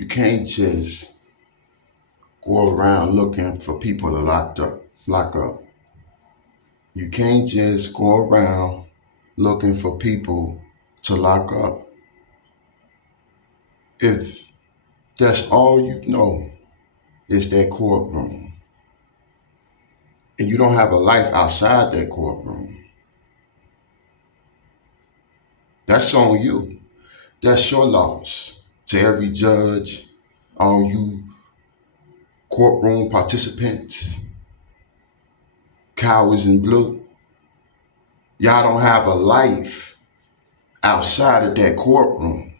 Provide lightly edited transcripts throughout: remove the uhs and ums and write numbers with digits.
You can't just go around looking for people to lock up. You can't just go around looking for people to lock up. If that's all you know is that courtroom, and you don't have a life outside that courtroom, that's on you. That's your loss. To every judge, all you courtroom participants, cowards in blue, y'all don't have a life outside of that courtroom.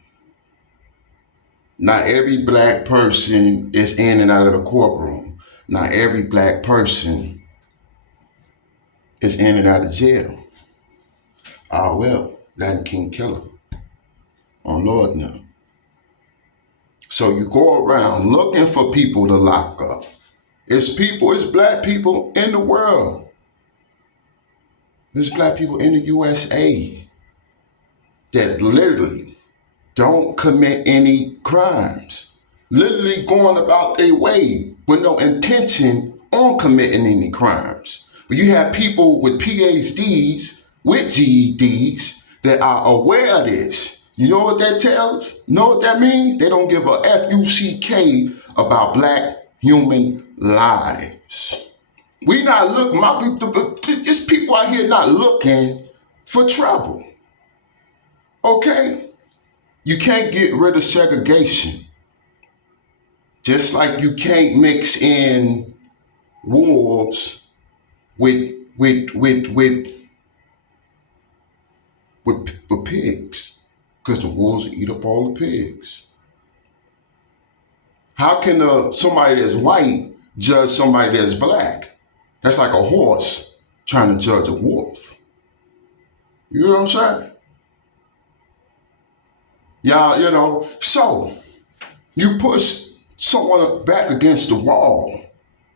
Not every black person is in and out of the courtroom. Not every black person is in and out of jail. Ah, well, Latin King Killer on Lord now. So you go around looking for people to lock up. It's black people in the world. There's black people in the USA that literally don't commit any crimes. Literally going about their way with no intention on committing any crimes. But you have people with PhDs, with GEDs, that are aware of this. You know what that tells? Know what that means? They don't give a F-U-C-K about black human lives. We not looking, there's people out here not looking for trouble. Okay? You can't get rid of segregation. Just like you can't mix in wolves with pigs, because the wolves eat up all the pigs. How can somebody that's white judge somebody that's black? That's like a horse trying to judge a wolf. You know what I'm saying? Yeah, so you push someone back against the wall.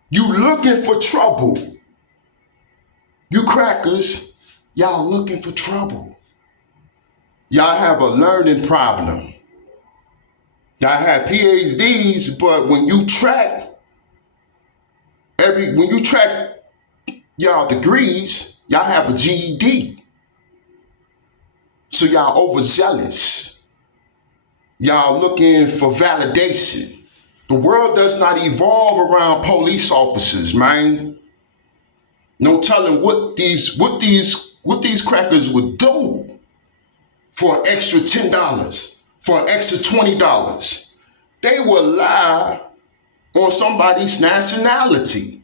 You looking for trouble. You crackers, y'all looking for trouble. Y'all have a learning problem. Y'all have PhDs, but when you track y'all degrees, y'all have a GED. So y'all overzealous. Y'all looking for validation. The world does not evolve around police officers, man. No telling what these crackers would do for an extra $10, for an extra $20. They will lie on somebody's nationality.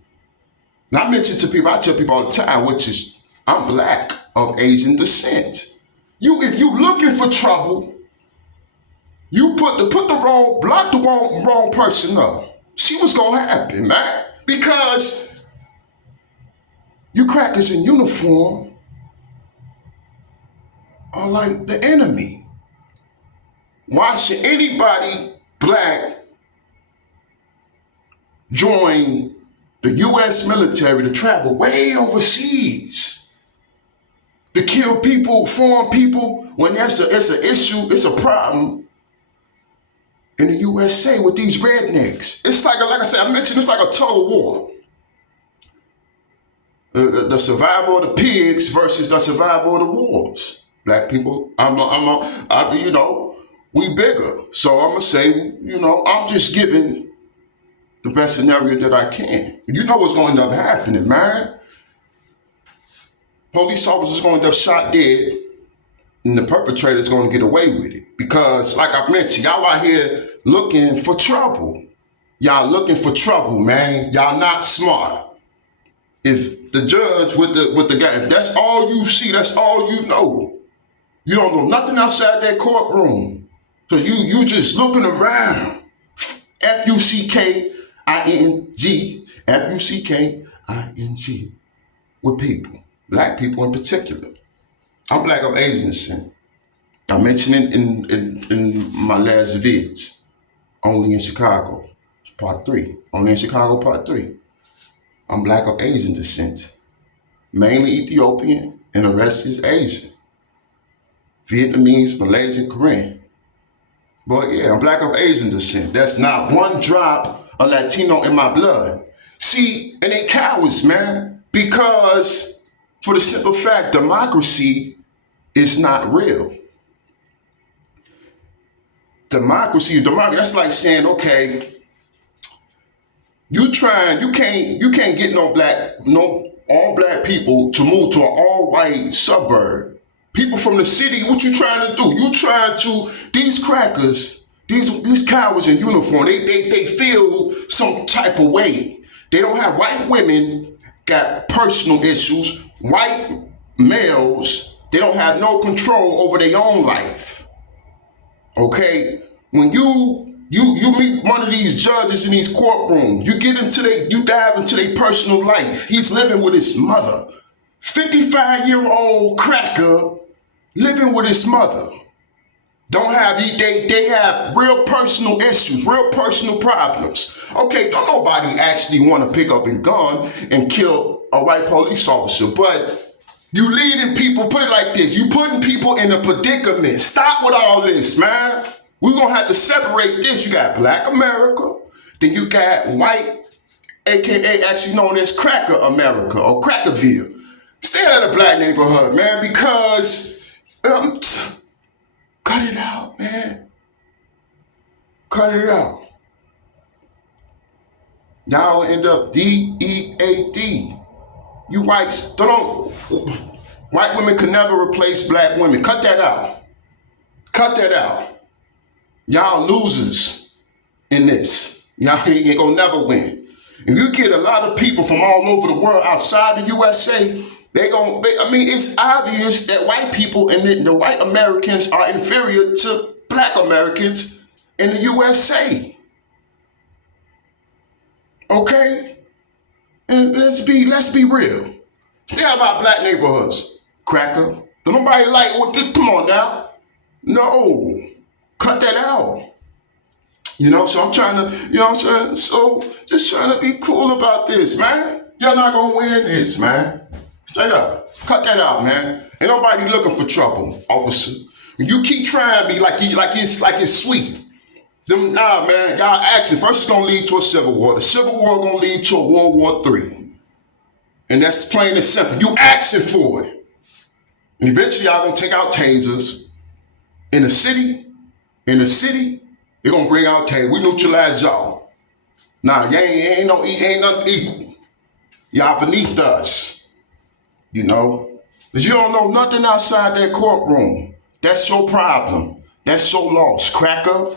And I tell people all the time, which is, I'm black of Asian descent. If you looking for trouble, you block the wrong person up. See what's gonna happen, man. Because you crackers in uniform are like the enemy. Why should anybody black join the U.S. military to travel way overseas to kill people, foreign people, when it's an issue, it's a problem in the USA with these rednecks? It's like I said, I mentioned, it's like a tug of war. The survival of the pigs versus the survival of the wolves. Black people, we bigger. So I'm gonna say, I'm just giving the best scenario that I can. You know what's going to end up happening, man. Police officers going to end up shot dead, and the perpetrator's going to get away with it. Because, like I mentioned, y'all out here looking for trouble. Y'all looking for trouble, man. Y'all not smart. If the judge with the guy, if that's all you see, that's all you know. You don't know nothing outside that courtroom. So you just looking around. F-U-C-K-I-N-G, F-U-C-K-I-N-G, with people, black people in particular. I'm black of Asian descent. I mentioned it in my last vids, only in Chicago, part 3, only in Chicago, part 3. I'm black of Asian descent, mainly Ethiopian, and the rest is Asian. Vietnamese, Malaysian, Korean. But yeah, I'm black of Asian descent. That's not one drop of Latino in my blood. See, and they cowards, man, because for the simple fact, democracy is not real. Democracy, that's like saying, okay, you can't get no all black people to move to an all white suburb. People from the city, what you trying to do? You trying to, these crackers, these cowards in uniform, they feel some type of way. They don't have white women got personal issues. White males, they don't have no control over their own life. Okay? When you meet one of these judges in these courtrooms, you dive into their personal life. He's living with his mother. 55-year-old cracker living with his mother. They have real personal issues, real personal problems. Okay, don't nobody actually want to pick up a gun and kill a white police officer, but you leading people, put it like this, you putting people in a predicament. Stop with all this, man. We're gonna have to separate this. You got black America, then you got white, AKA actually known as cracker America or Crackerville. Stay out of the black neighborhood, man, because cut it out, man. Cut it out. Y'all end up DEAD. You whites, white women can never replace black women. Cut that out. Cut that out. Y'all losers in this. Y'all ain't gonna never win. And you get a lot of people from all over the world outside the USA, it's obvious that white people and the white Americans are inferior to black Americans in the USA. Okay? And let's be real. Stay out of our black neighborhoods, cracker. Don't nobody like what this, come on now. No. Cut that out. So I'm trying to, you know what I'm saying? So just trying to be cool about this, man. You're not gonna win this, man. Straight up. Cut that out, man. Ain't nobody looking for trouble, officer. When you keep trying me like it's sweet. Nah, man, y'all action. First it's gonna lead to a civil war. The civil war gonna lead to a World War III. And that's plain and simple. You asking for it. And eventually y'all gonna take out tasers. In the city, they're gonna bring out tasers. We neutralize y'all. Nah, ain't nothing equal. Y'all beneath us. Because you don't know nothing outside that courtroom. That's your problem. That's your loss, cracker.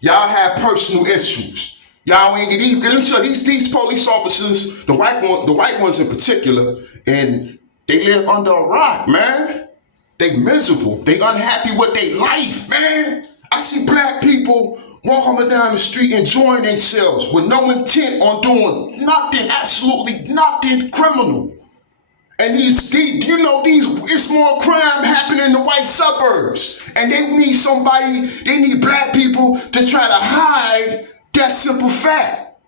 Y'all have personal issues. Y'all ain't get even. So these police officers, the white ones in particular, and they live under a rock, man. They miserable. They unhappy with their life, man. I see black people walking down the street enjoying themselves with no intent on doing nothing, absolutely nothing criminal. And it's more crime happening in the white suburbs. And they need black people to try to hide that simple fact.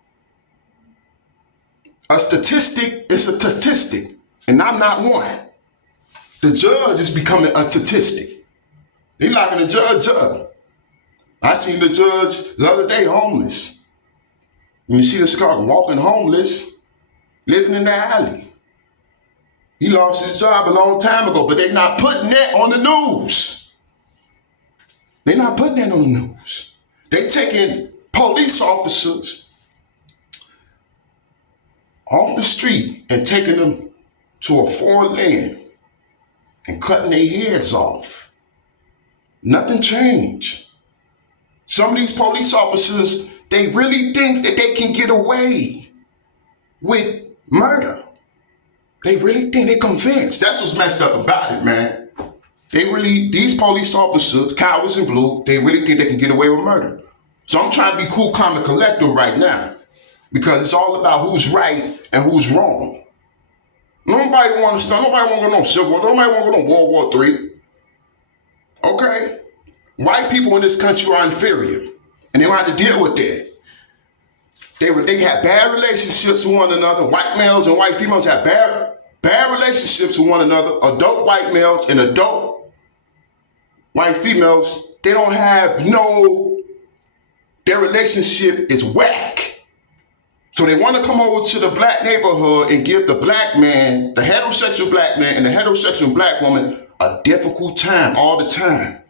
A statistic is a statistic, and I'm not one. The judge is becoming a statistic. They locking the judge up. I seen the judge the other day homeless. And you see the Chicago walking homeless, living in the alley. He lost his job a long time ago, but they're not putting that on the news. They're not putting that on the news. They taking police officers off the street and taking them to a foreign land and cutting their heads off. Nothing changed. Some of these police officers, they really think that they can get away with murder. They really think, they're convinced. That's what's messed up about it, man. These police officers, cowards in blue, they really think they can get away with murder. So I'm trying to be cool, calm, and collective right now because it's all about who's right and who's wrong. Nobody want to go no Civil War. Nobody want to go no World War III. Okay? White people in this country are inferior, and they don't have to deal with that. They have bad relationships with one another. White males and white females have bad relationships with one another. Adult white males and adult white females, they don't have no their relationship is whack. So they want to come over to the black neighborhood and give the black man, the heterosexual black man and the heterosexual black woman, a difficult time all the time.